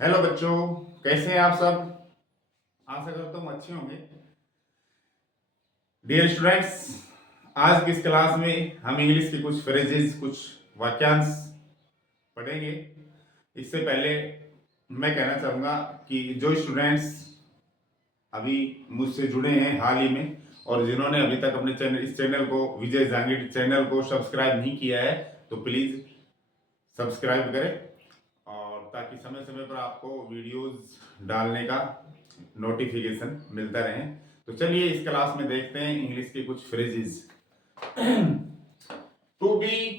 Hello बच्चों, कैसे हैं आप सब। आशा करता हूँ अच्छे होंगे। डियर स्टूडेंट्स, आज की इस क्लास में हम इंग्लिश के कुछ फ्रेजेस, कुछ वाक्यांश पढ़ेंगे। इससे पहले मैं कहना चाहूँगा कि जो स्टूडेंट्स अभी मुझसे जुड़े हैं हाल ही में और जिन्होंने अभी तक अपने इस चैनल को, विजय जहांगीर चैनल को सब्सक्राइब नहीं किया है, तो प्लीज़ सब्सक्राइब करें और ताकि समय समय पर आपको वीडियोस डालने का नोटिफिकेशन मिलता रहे। तो चलिए इस क्लास में देखते हैं इंग्लिश के कुछ phrases. To be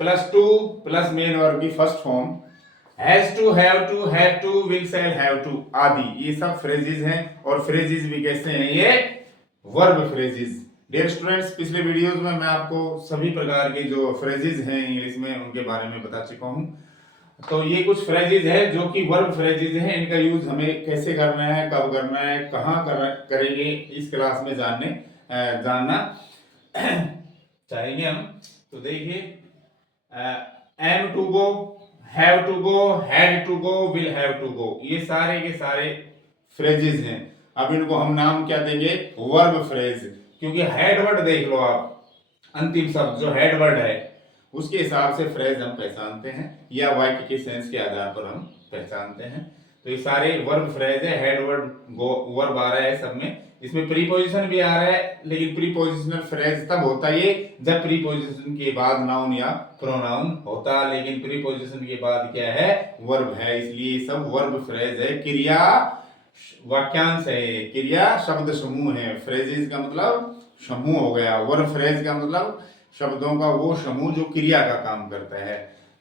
plus to plus main verb की first form, has to, have to, will, shall, have to आदि, ये सब फ्रेजेस हैं। और फ्रेजेस भी कैसे हैं? ये वर्ब फ्रेजेस। डियर स्टूडेंट्स, पिछले वीडियोस में मैं आपको सभी प्रकार के जो फ्रेजेस हैं इंग्लिश में उनके बारे में बता चुका हूं। तो ये कुछ फ्रेजेस है जो कि वर्ब फ्रेजेस हैं। इनका यूज हमें कैसे करना है, कब करना है, कहाँ करेंगे, इस क्लास में जानना चाहेंगे हम। तो देखिए, am to go, have to go, had to go, will have to go, ये सारे के सारे फ्रेजेस हैं। अब इनको हम नाम क्या देंगे? Verb phrase. क्योंकि हेड वर्ड देख लो आप, अंतिम शब्द जो हेड वर्ड है उसके हिसाब से फ्रेज हम पहचानते हैं या वाक्य के सेंस के आधार पर हम पहचानते हैं। तो ये सारे वर्ब फ्रेज है, हेड वर्ड वर्ब आ रहा है सब में। इसमें प्रीपोजिशन भी आ रहा है, लेकिन प्रीपोजिशनल फ्रेज तब होता है जब प्रीपोजिशन के बाद नाउन या प्रोनाउन होता, लेकिन प्रीपोजिशन के बाद क्या है? वर्ब है। इसलिए सब वर्ब फ्रेज है। क्रिया वाक्यांश है, क्रिया शब्द समूह है। फ्रेजेस का मतलब समूह हो गया, वर्ब फ्रेज का मतलब शब्दों का वो समूह जो क्रिया का काम करता है।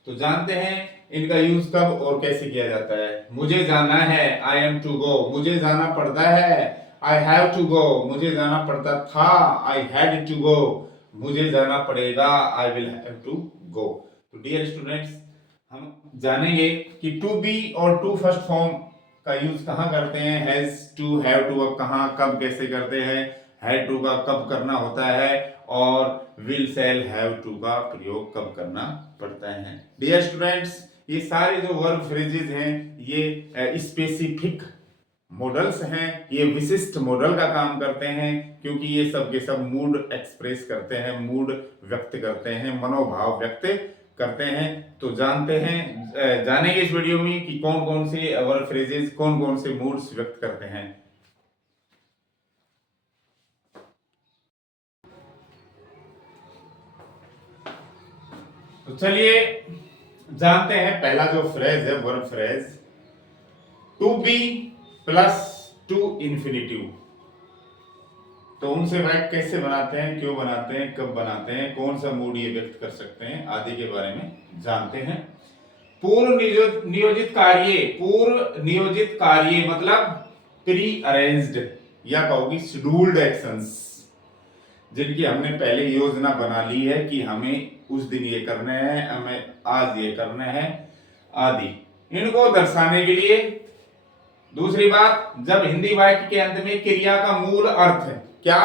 तो जानते हैं इनका यूज कब और कैसे किया जाता है। मुझे जाना है, आई एम टू गो, मुझे जाना पड़ता है, आई हैव टू गो, मुझे जाना पड़ता था, आई हैड टू गो, मुझे जाना पड़ेगा, I will have to go. तो डियर स्टूडेंट्स, हम जानेंगे कि टू बी और टू फर्स्ट फॉर्म का यूज कहाँ करते हैं। हैज टू, हैव टू कहाँ, कब, कैसे करते हैं। हैड टू का कब करना होता है और विल, शैल, हैव टू का प्रयोग कब करना पड़ता है। डियर स्टूडेंट्स, ये सारे जो वर्ब फ्रेजेस हैं ये स्पेसिफिक मॉडल्स हैं, ये विशिष्ट मॉडल का काम करते हैं, क्योंकि ये सब के सब मूड एक्सप्रेस करते हैं, मूड व्यक्त करते हैं, मनोभाव व्यक्त करते हैं। तो जानते हैं, जानेंगे इस वीडियो में कि कौन कौन से वर्ब फ्रेजेस कौन कौन से मूड्स व्यक्त करते हैं। तो चलिए जानते हैं पहला जो फ्रेज है verb phrase, to be plus to infinitive. तो उनसे वाक्य कैसे बनाते हैं, क्यों बनाते हैं, कब बनाते हैं, कौन सा मूड ये व्यक्त कर सकते हैं आदि के बारे में जानते हैं। पूर्व नियोजित कार्य मतलब प्री अरेंज्ड या कहोगी शेड्यूल्ड एक्शंस, जिनकी हमने पहले योजना बना ली है कि हमें उस दिन ये करना है, हमें आज ये करना है आदि, इनको दर्शाने के लिए। दूसरी बात, जब हिंदी वाक्य के अंत में क्रिया का मूल अर्थ है, क्या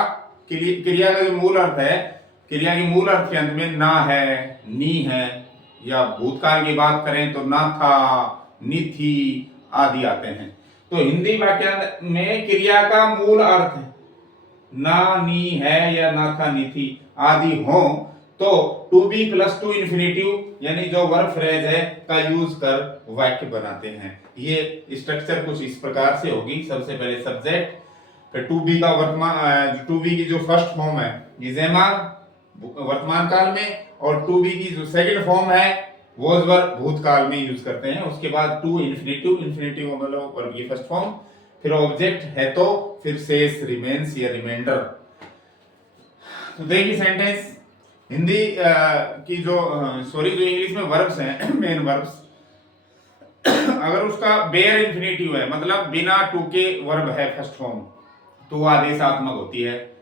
क्रिया का जो मूल अर्थ है, क्रिया की मूल अर्थ के अंत में ना है, नी है, या भूतकाल की बात करें तो ना था, नी थी आदि आते हैं। तो हिंदी वाक्य में क्रिया का मूल अर्थ ना, नी है या ना था, नी थी आदि हो तो to be plus to infinitive यानी जो वर्ब फ्रेज है का यूज कर वाक्य बनाते हैं। ये स्ट्रक्चर कुछ इस प्रकार से होगी। सबसे पहले सब्जेक्ट, फिर टू बी का वर्तमान, टू बी की जो फर्स्ट फॉर्म है इज एम आर वर्तमान काल में, और टू बी की जो सेकंड फॉर्म है वॉज वर्ब भूतकाल में यूज करते हैं। उसके बाद टू इन्फिनिटिव, इन्फिनिटिव मतलब वर्ब की फर्स्ट फॉर्म, फिर ऑब्जेक्ट है तो फिर शेष, रिमेन्स या रिमाइंडर। तो देखिए सेंटेंस हिंदी की जो जो इंग्लिश में वर्ब्स हैं मेन वर्ब्स, अगर उसका बेयर इन्फिनिटिव है मतलब बिना टू के वर्ब है फर्स्ट फॉर्म, तो वो आदेशात्मक होती है,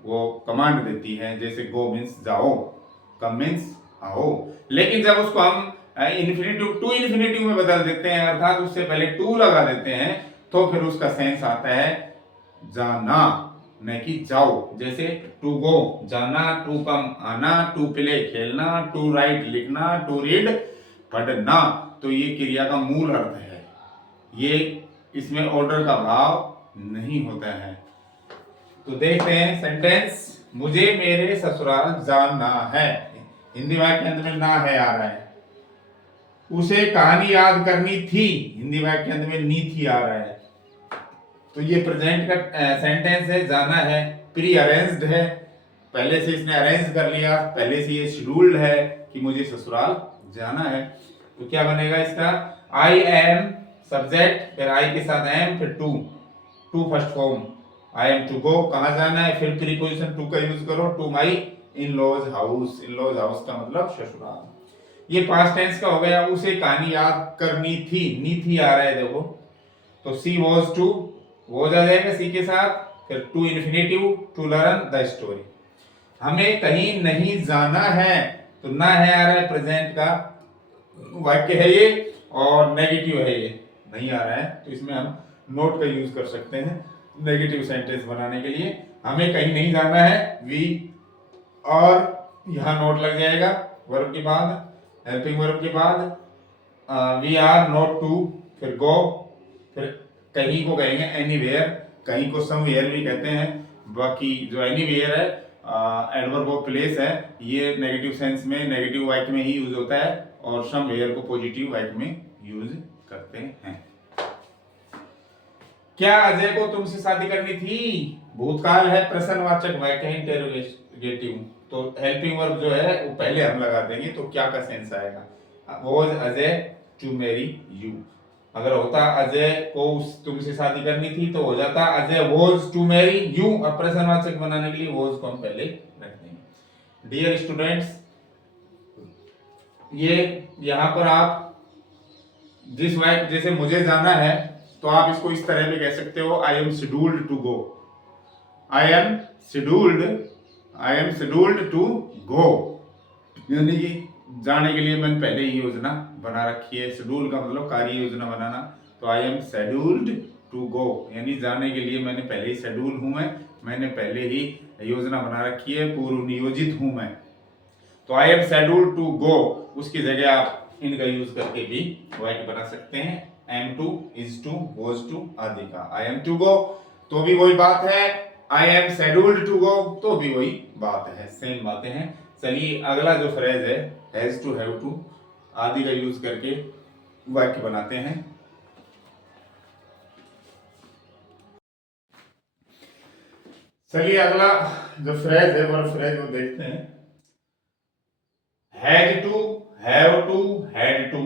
वो कमांड देती है। जैसे गो मीन्स जाओ, कम मीन्स आओ। लेकिन जब उसको हम इन्फिनिटिव टू इन्फिनिटिव में बदल देते हैं, अर्थात उससे पहले टू लगा देते हैं, तो फिर उसका सेंस आता है जाना, न कि जाओ। जैसे टू गो जाना, टू कम आना, टू प्ले खेलना, टू राइट लिखना, टू रीड पढ़ना। तो ये क्रिया का मूल अर्थ है। ये इसमें ऑर्डर का भाव नहीं होता है। तो देखते हैं सेंटेंस, मुझे मेरे ससुराल जाना है। हिंदी वाक्य अंत में ना है आ रहा है। उसे कहानी याद करनी थी, हिंदी वाक्य अंत में नी थी आ रहा है। तो ये प्रेजेंट का सेंटेंस है, जाना है, प्री अरेंज्ड है, पहले से इसने अरेंज कर लिया, पहले से ये शेड्यूल्ड है कि मुझे ससुराल जाना है। तो क्या बनेगा इसका, आई एम सब्जेक्ट, फिर आई के साथ एम, फिर to, to first form, I am to go, कहाँ जाना है, फिर प्रीपोजिशन टू का यूज करो, to my in laws house. In laws house का मतलब ससुराल। ये पास्ट टेंस का हो गया। उसे कहानी याद करनी थी, नी थी आ रहा है देखो, तो सी वॉज टू, वॉज आ जाएगा सी के साथ, फिर to infinitive, to learn the story. हमें कहीं नहीं जाना है, तो ना है आ रहा है, प्रेजेंट का वाक्य है ये और नेगेटिव है ये, नहीं आ रहा है, तो इसमें हम नोट का यूज कर सकते हैं नेगेटिव सेंटेंस बनाने के लिए। हमें कहीं नहीं जाना है, वी, और यहाँ नोट लग जाएगा वर्ब के बाद, हेल्पिंग वर्ब के बाद, वी आर नॉट टू, फिर गो, फिर कहीं को कहेंगे एनीवेयर, कहीं को समवेयर भी कहते हैं। बाकी जो एनीवेयर है एडवर्ब ऑफ प्लेस है, ये नेगेटिव सेंस में, नेगेटिव वाक्य में ही यूज होता है, और समवेयर को पॉजिटिव वाक्य में यूज करते हैं। क्या अजय को तुमसे शादी करनी थी, भूतकाल है, प्रश्नवाचक वाक्य है, इंटेरोगेटिव, तो हेल्पिंग वर्ब जो है वो पहले हम लगा देंगे, तो क्या का सेंस आएगा, was Ajay to marry you. अगर होता अजय को तुमसे शादी करनी थी तो हो जाता Ajay was to marry you. अब प्रश्नवाचक बनाने के लिए वॉज को हम पहले रख देंगे। डियर स्टूडेंट्स, ये यहां पर आप जिस वाक्य, जैसे मुझे जाना है, तो आप इसको इस तरह भी कह सकते हो, I am scheduled to go, I am scheduled, I am scheduled to go, यानी कि जाने के लिए मैंने पहले ही योजना बना रखी है। शेड्यूल का मतलब कार्य योजना बनाना, तो I am scheduled to go, यानी जाने के लिए मैंने पहले ही शेड्यूल हूं, मैंने पहले ही योजना बना रखी है, पूर्व नियोजित हूं मैं। तो I am scheduled to go, उसकी जगह आप इनका यूज करके भी वाक्य बना सकते हैं, am to, is to, was to आदि का। आई एम टू गो तो भी वही बात है, I am scheduled to go तो भी वही बात है, सेम बातें हैं। चलिए अगला जो फ्रेज है, हैज टू, हैव टू आदि का यूज करके वाक्य बनाते हैं। चलिए अगला जो फ्रेज है वो फ्रेज वो देखते हैं, has to, have to, had to,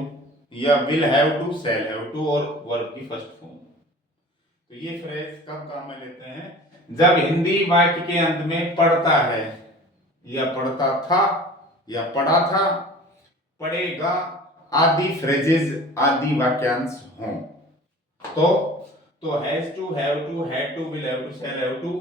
या will have to, shall have to, और वर्ब की फर्स्ट फॉर्म। तो ये फ्रेज कब काम में लेते हैं, जब हिंदी वाक्य के अंत में पढ़ता है, या पढ़ता था, या पढ़ा था, पढ़ेगा आदि फ्रेजेस, आदि वाक्यांश हों, तो has to, have to, had to, will have to, shall have to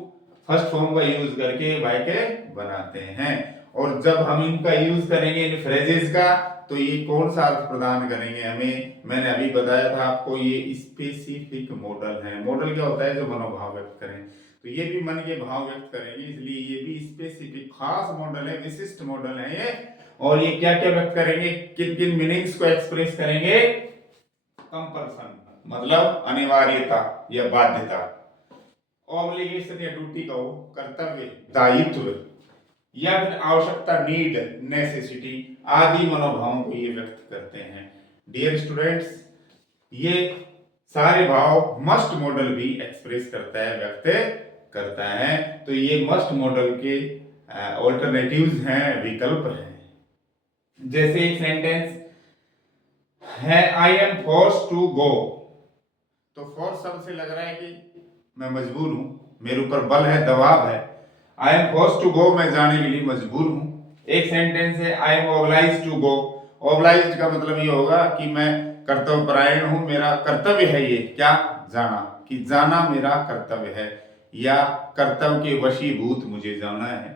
first form का यूज करके वाक्य बनाते हैं। और जब हम इनका यूज करेंगे इन फ्रेजेस का, तो ये कौन सा अर्थ प्रदान करेंगे हमें, मैंने अभी बताया था आपको, ये स्पेसिफिक मॉडल है। मॉडल क्या होता है, जो मनोभाव व्यक्त करें, तो ये भी मन के भाव व्यक्त करेंगे, इसलिए ये भी स्पेसिफिक खास मॉडल है, विशिष्ट मॉडल है ये। और ये क्या क्या व्यक्त करेंगे, किन किन मीनिंग्स को एक्सप्रेस करेंगे, कंपल्सन मतलब अनिवार्यता या बाध्यता, ऑब्लिगेशन या ड्यूटी का हो, कर्तव्य, दायित्व, या फिर आवश्यकता, नीड, नेसेसिटी आदि मनोभावों को ये व्यक्त करते हैं। डियर स्टूडेंट्स, ये सारे भाव मस्ट मॉडल भी एक्सप्रेस करता है, व्यक्त करता है। तो ये मस्ट मॉडल के ऑल्टरनेटिव्स हैं, विकल्प हैं। जैसे एक सेंटेंस है, I am forced to go, तो फोर्स शब्द से लग रहा है कि मैं मजबूर हूं, मेरे ऊपर बल है, दबाव है। I am forced to go, मैं जाने के लिए मजबूर हूं। एक सेंटेंस है, I am obliged to go, obliged का मतलब ये होगा कि मैं कर्तव्यपरायण हूं, मेरा कर्तव्य है ये क्या, जाना, कि जाना मेरा कर्तव्य है, या कर्तव्य के वशीभूत मुझे जाना है।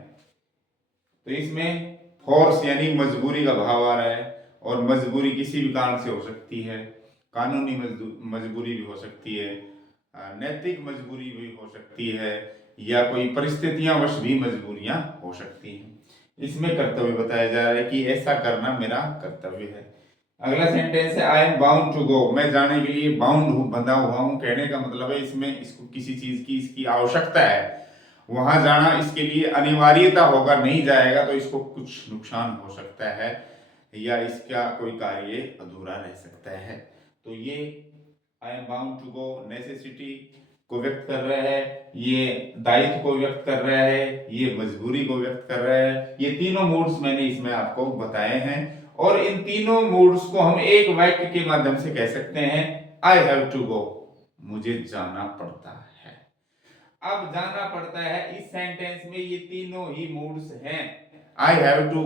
तो इसमें फोर्स यानी मजबूरी का भाव आ रहा है, और मजबूरी किसी भी कारण से हो सकती है, कानूनी मजबूरी भी हो सकती है, नैतिक मजबूरी भी हो सकती है, या कोई परिस्थितियां वश भी मजबूरियां हो सकती हैं। इसमें कर्तव्य बताया जा रहा है कि ऐसा करना मेरा कर्तव्य है। अगला सेंटेंस है I am bound to go, मैं जाने के लिए बाउंड हूं, बंधा हुआ हूं। कहने का मतलब है इसमें इसको किसी चीज की इसकी आवश्यकता है, वहां जाना इसके लिए अनिवार्यता होगा, नहीं जाएगा तो इसको कुछ नुकसान हो सकता है या इसका कोई कार्य अधूरा रह सकता है। तो ये I am bound to go necessity को व्यक्त कर रहा है, ये दायित्व को व्यक्त कर रहा है, ये मजबूरी को व्यक्त कर रहा है। ये तीनों मूड्स मैंने इसमें आपको बताए हैं और इन तीनों मूड्स को हम एक वाक्य के माध्यम से कह सकते हैं आई हैव टू गो, मुझे जाना पड़ता है। अब जाना पड़ता है इस सेंटेंस में ये तीनों ही मूड्स हैं। आई हैव टू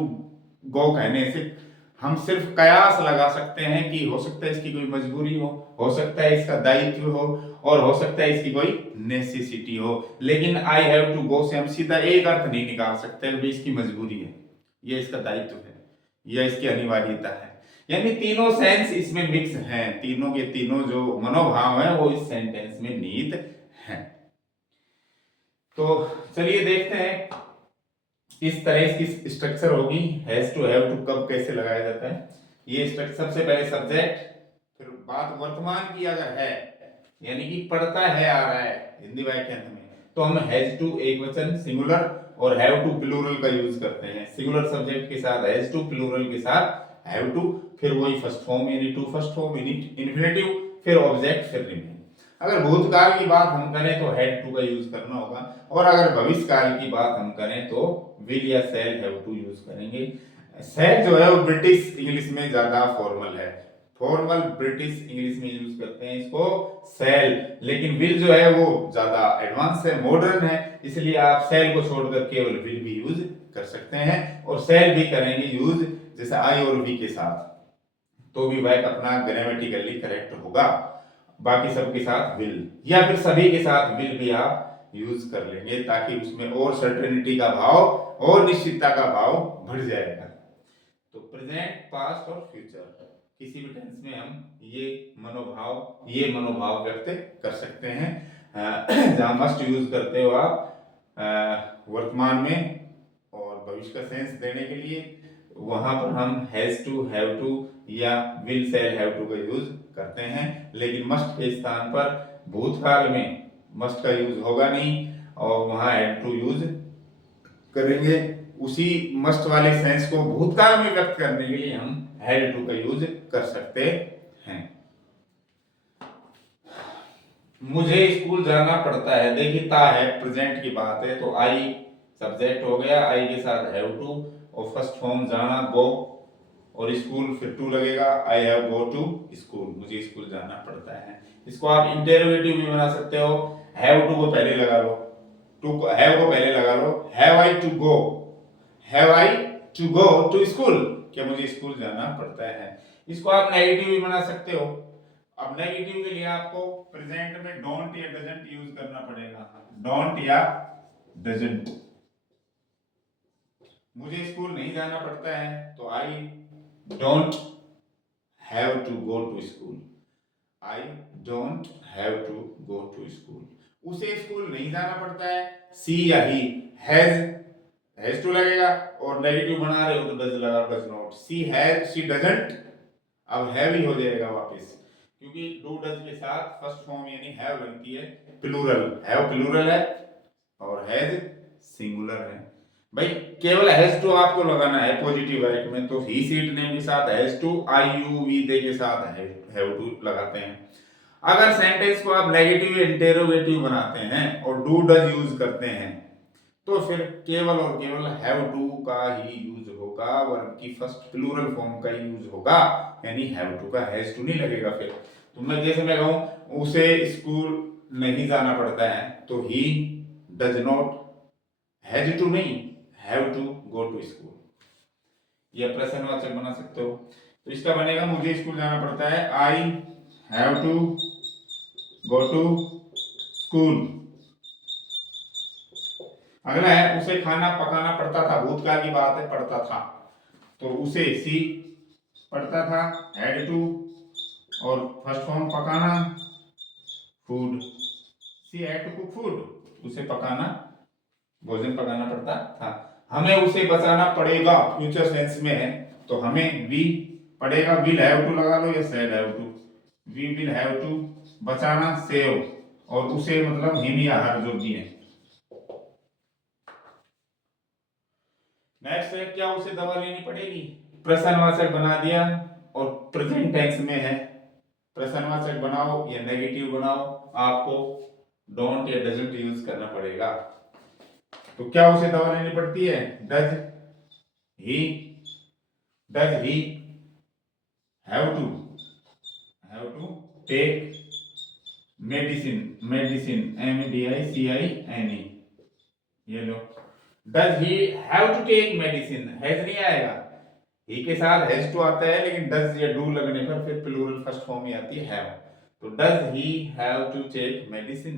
गो कहने से हम सिर्फ कयास लगा सकते हैं कि हो सकता है इसकी कोई मजबूरी हो सकता है इसका दायित्व हो और हो सकता है इसकी कोई नेसेसिटी हो, लेकिन आई हैव टू गो से हम सीधा एक अर्थ नहीं निकाल सकते कि इसकी मजबूरी है, यह इसका दायित्व है या इसकी अनिवार्यता है। यानी तीनों सेंस इसमें मिक्स हैं, तीनों के तीनों जो मनोभाव हैं वो इस सेंटेंस में निहित हैं। तो चलिए देखते हैं इस तरह की स्ट्रक्चर होगी। हैज टू हैव टू कब कैसे लगाया जाता है, ये स्ट्रक्चर सबसे पहले सब्जेक्ट, फिर बात वर्तमान की अगर है यानी कि पढ़ता है आ रहा है हिंदी वाक्यांश में, तो हम हैज टू एक वचन सिंगुलर और हैव टू प्लूरल का यूज करते हैं। सिंगुलर सब्जेक्ट के साथ हैज टू, प्लूरल के साथ हैव टू, फिर वही फर्स्ट फॉर्म यानी टू फर्स्ट फॉर्म इन्फिनेटिव, फिर ऑब्जेक्ट, फिर रिमेन। अगर भूतकाल की बात हम करें तो हैड टू का यूज करना होगा और अगर भविष्यकाल की बात हम करें तो विल या शैल हैव टू यूज करेंगे। शैल जो है वो ब्रिटिश इंग्लिश में ज्यादा फॉर्मल है, फॉर्मल ब्रिटिश इंग्लिश में यूज करते हैं इसको शैल, लेकिन विल जो है वो ज्यादा एडवांस है, मॉडर्न है, इसलिए आप शैल को छोड़कर केवल विल भी यूज कर सकते हैं और शैल भी करेंगे यूज जैसे आई और वी के साथ, तो भी वाक्य अपना ग्रामेटिकली करेक्ट होगा। बाकी सबके साथ विल या फिर सभी के साथ विल भी आप यूज कर लेंगे ताकि उसमें और सर्टेनिटी का भाव और निश्चितता का भाव बढ़ जाएगा। तो प्रेजेंट, पास्ट और फ्यूचर किसी भी टेंस में हम ये मनोभाव व्यक्त कर सकते हैं। जहां मस्ट यूज करते हो आप वर्तमान में और भविष्य का सेंस देने के लिए, वहां पर हम हैज टू, हैव टू या विल शैल हैव टू का यूज करते हैं, लेकिन मस्ट के स्थान पर भूतकाल में मस्ट का यूज होगा नहीं और वहां हैड टू यूज करेंगे। उसी मस्ट वाले सेंस को भूतकाल में व्यक्त करने के लिए हम हैड टू का यूज कर सकते हैं। मुझे स्कूल जाना पड़ता है, देखिए ता है प्रेजेंट की बात है तो आई सब्जेक्ट हो गया, आई के साथ हैव टू और फर्स्ट फॉर्म जाना गो और स्कूल फिर टू लगेगा, I have go to school, मुझे स्कूल जाना पड़ता है। इसको आप इंटरोगेटिव भी बना सकते हो, हैव टू को पहले लगा लो, टू को हैव को पहले लगा लो, have I to go, have I to go to school, क्या मुझे स्कूल जाना पड़ता है। इसको आप नेगेटिव भी बना सकते हो। अब नेगेटिव के लिए आपको प्रेजेंट में डोंट या डजंट यूज करना पड़ेगा, डोंट या डजंट। मुझे स्कूल नहीं जाना पड़ता है तो I don't have to go to school, I don't have to go to school. उसे स्कूल नहीं जाना पड़ता है, सी या ही हैज टू लगेगा और नेगेटिव बना रहे हो तो डज लगा, डज नॉट। शी डजंट, अब हैव ही हो जाएगा वापस क्योंकि डू डज के साथ फर्स्ट फॉर्म यानी हैव बनती है प्लूरल, हैव प्लूरल है और हैज सिंगुलर है। भाई केवल हैज टू आपको लगाना है पॉजिटिव वाक्य में तो ही सीट नेम के साथ has to, I you we they के साथ हैव टू लगाते हैं। अगर सेंटेंस को आप नेगेटिव इंटरोगेटिव बनाते हैं और डू डज यूज करते हैं तो फिर केवल और केवल हैव टू का ही यूज होगा, वर्ब की फर्स्ट प्लूरल फॉर्म का यूज होगा, यानी हैव टू का हैज टू नहीं लगेगा। फिर तो मैं जैसे मैं कहूं उसे स्कूल नहीं जाना पड़ता है तो he does not has to नहीं, have to go to school. यह प्रश्नवाचक बना सकते हो तो इसका बनेगा मुझे स्कूल जाना पड़ता है, I have to go to school. अगला है उसे खाना पकाना पड़ता था, भूतकाल की बात है, पड़ता था तो उसे सी पड़ता था, हैड टू और फर्स्ट फॉर्म पकाना food, she had to cook food, उसे पकाना भोजन पकाना पड़ता था। हमें उसे बचाना पड़ेगा फ्यूचर सेंस में है तो हमें वी पड़ेगा, विल हैव टू लगा लो या shall have to, we will have to, बचाना सेव, और उसे मतलब हिम या हर जो भी है। नेक्स्ट है, क्या उसे दवा लेनी पड़ेगी? प्रश्नवाचक बना दिया और प्रेजेंट टेंस में है। प्रश्नवाचक बनाओ या नेगेटिव बनाओ, आपको डोंट या डजंट यूज करना पड़ेगा। तो क्या उसे दवा लेनी पड़ती है? He does he have to take medicine, medicine MEDICINE, ये लो। Does he have to take medicine, has नहीं आएगा, ही के साथ हैज टू आता है, लेकिन डज या डू लगने पर फिर प्लूरल फर्स्ट फॉर्म में आती है हैव। तो does he have to take medicine,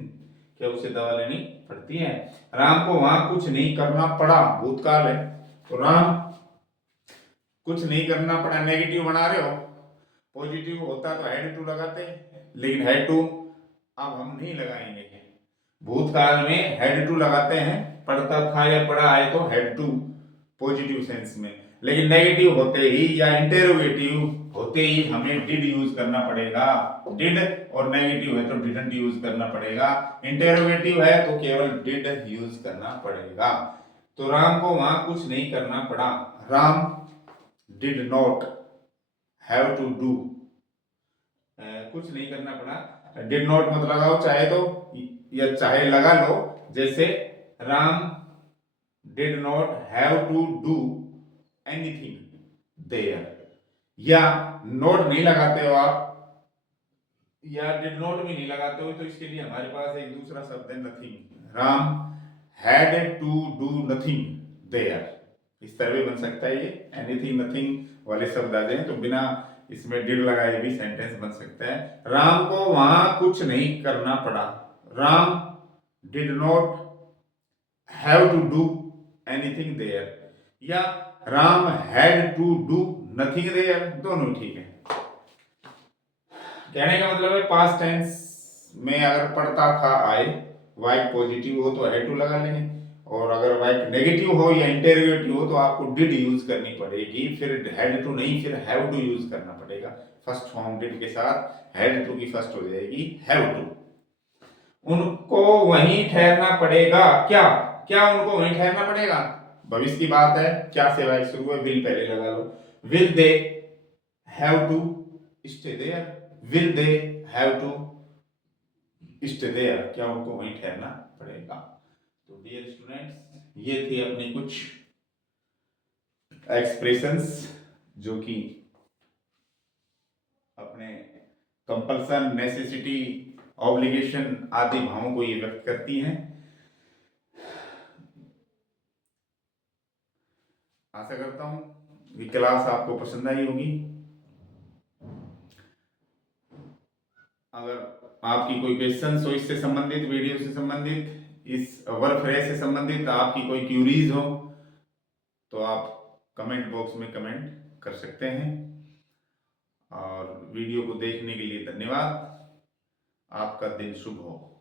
क्या उसे दवा लेनी पड़ती है? राम को वहां कुछ नहीं करना पड़ा, भूतकाल है, तो राम कुछ नहीं करना पड़ा, नेगेटिव बना रहे हो, पॉजिटिव होता तो हैड टू लगाते, लेकिन हैड टू अब हम नहीं लगाएंगे। भूतकाल में हैड टू लगाते हैं, पढ़ता था या पढ़ा है तो हैड टू पॉजिटिव सेंस में, लेकिन नेगेटिव होते ही या इंटेरोगेटिव होते ही हमें डिड यूज करना पड़ेगा। डिड और नेगेटिव है तो डिडंट यूज करना पड़ेगा, इंटेरोगेटिव है तो केवल डिड यूज करना पड़ेगा। तो राम को वहां कुछ नहीं करना पड़ा, Ram did not have to do, कुछ नहीं करना पड़ा। डिड नॉट मत लगाओ चाहे तो, या चाहे लगा लो, जैसे Ram did not have to do anything there, या नोट नहीं लगाते हो आप, या डिड नॉट भी नहीं लगाते हो, तो इसके लिए हमारे पास एक दूसरा शब्द है nothing. Ram had to do nothing there, इस तरह भी बन सकता है ये, एनीथिंग नथिंग वाले शब्द आ जाए तो बिना इसमें डिड लगाए भी सेंटेंस बन सकता है। राम को वहां कुछ नहीं करना पड़ा, Ram did not have to do anything there, या Ram had to do nothing there, दोनों ठीक है। कहने का मतलब है पास्ट टेंस में अगर पढ़ता था आए, वाइट पॉजिटिव हो तो हैड टू लगा लेंगे, और अगर वाइट नेगेटिव हो या इंटेरोगेटिव हो तो आपको डिड यूज करनी पड़ेगी, फिर हैड टू नहीं, फिर हैव टू यूज करना पड़ेगा। फर्स्ट फॉर्म डिड के साथ हैड टू की फर्स्ट हो जाएगी हैव टू। उनको वहीं ठहरना पड़ेगा, क्या क्या उनको वहीं ठहरना पड़ेगा? भविष्य की बात है, क्या से वाइट शुरू है, विल पहले लगा लो, will they have to stay there, will they have to stay there, क्या उनको वहीं ठहरना पड़ेगा? तो डियर स्टूडेंट्स, ये थी अपनी कुछ एक्सप्रेशंस जो कि अपने कंपल्सन, नेसेसिटी, ऑब्लिगेशन आदि भावों को ये व्यक्त करती हैं। आशा करता हूं ये क्लास आपको पसंद आई होगी। अगर आपकी कोई क्वेश्चन हो इससे संबंधित, वीडियो से संबंधित, इस वर्क फ्रेज से संबंधित आपकी कोई क्यूरीज हो तो आप कमेंट बॉक्स में कमेंट कर सकते हैं। और वीडियो को देखने के लिए धन्यवाद। आपका दिन शुभ हो।